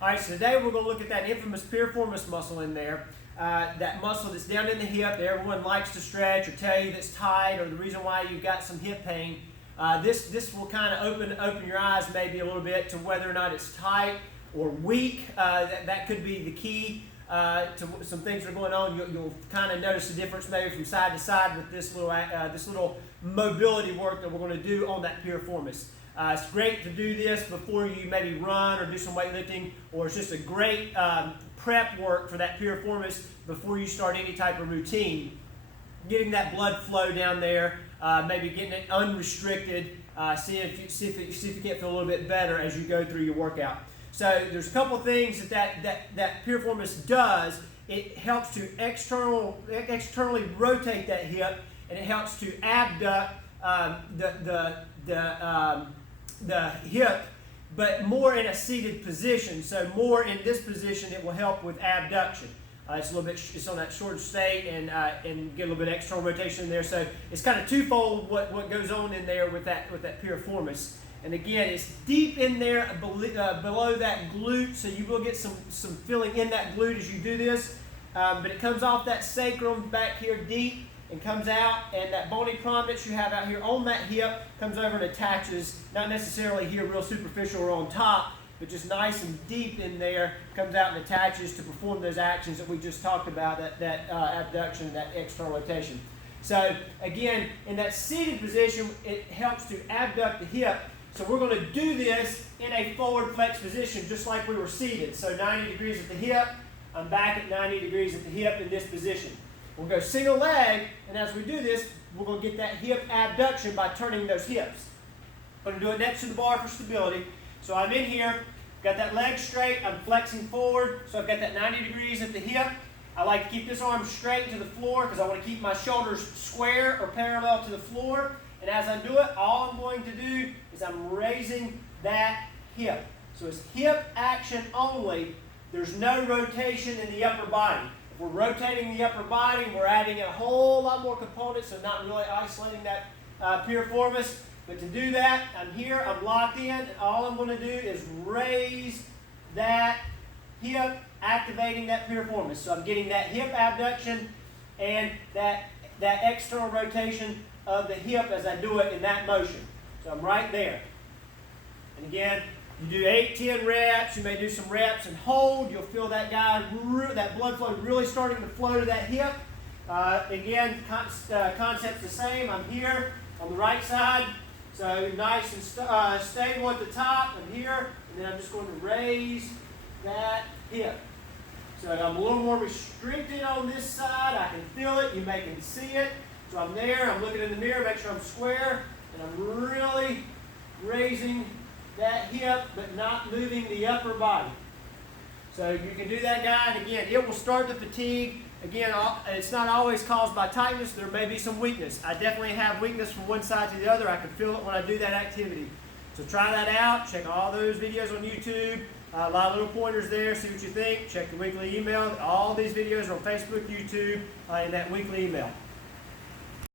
All right, so today we're going to look at that infamous piriformis muscle in there. That muscle that's down in the hip that everyone likes to stretch or tell you that's tight, or the reason why you've got some hip pain. This will kind of open your eyes maybe a little bit to whether or not it's tight or weak. That could be the key to some things that are going on. You'll kind of notice the difference maybe from side to side with this little mobility work that we're going to do on that piriformis. It's great to do this before you maybe run or do some weightlifting, or it's just a great prep work for that piriformis before you start any type of routine. Getting that blood flow down there, maybe getting it unrestricted, see if you can't feel a little bit better as you go through your workout. So there's a couple things that piriformis does. It helps to externally rotate that hip, and it helps to abduct the hip, but more in a seated position. So more in this position, it will help with abduction. It's a little bit, it's on that short state, and get a little bit of external rotation in there. So it's kind of twofold what goes on in there with that piriformis. And again, it's deep in there below that glute, so you will get some feeling in that glute as you do this. But it comes off that sacrum back here deep and comes out, and that bony prominence you have out here on that hip comes over and attaches, not necessarily here real superficial or on top, but just nice and deep in there, comes out and attaches to perform those actions that we just talked about, that abduction, that external rotation. So again, in that seated position, it helps to abduct the hip. So we're going to do this in a forward flex position, just like we were seated. So 90 degrees at the hip, I'm back at 90 degrees at the hip in this position. We'll go single leg, and as we do this, we're going to get that hip abduction by turning those hips. I'm going to do it next to the bar for stability. So I'm in here, got that leg straight, I'm flexing forward, so I've got that 90 degrees at the hip. I like to keep this arm straight to the floor because I want to keep my shoulders square or parallel to the floor. And as I do it, all I'm going to do is I'm raising that hip. So it's hip action only. There's no rotation in the upper body. If we're rotating the upper body, we're adding a whole lot more components and not really isolating that piriformis. But to do that, I'm here, I'm locked in, and all I'm going to do is raise that hip, activating that piriformis. So I'm getting that hip abduction and that external rotation of the hip as I do it in that motion. So I'm right there. And again, you do 8-10 reps. You may do some reps and hold. You'll feel that that blood flow really starting to flow to that hip. Again, concept's the same. I'm here on the right side. So nice and stable at the top. I'm here, and then I'm just going to raise that hip. So I'm a little more restricted on this side. I can feel it. You may can see it. So I'm there. I'm looking in the mirror, make sure I'm square, and I'm really raising that hip, but not moving the upper body. So you can do that, guy, and again, it will start the fatigue. Again, it's not always caused by tightness. There may be some weakness. I definitely have weakness from one side to the other. I can feel it when I do that activity. So try that out. Check all those videos on YouTube. A lot of little pointers there. See what you think. Check the weekly email. All these videos are on Facebook, YouTube, and that weekly email.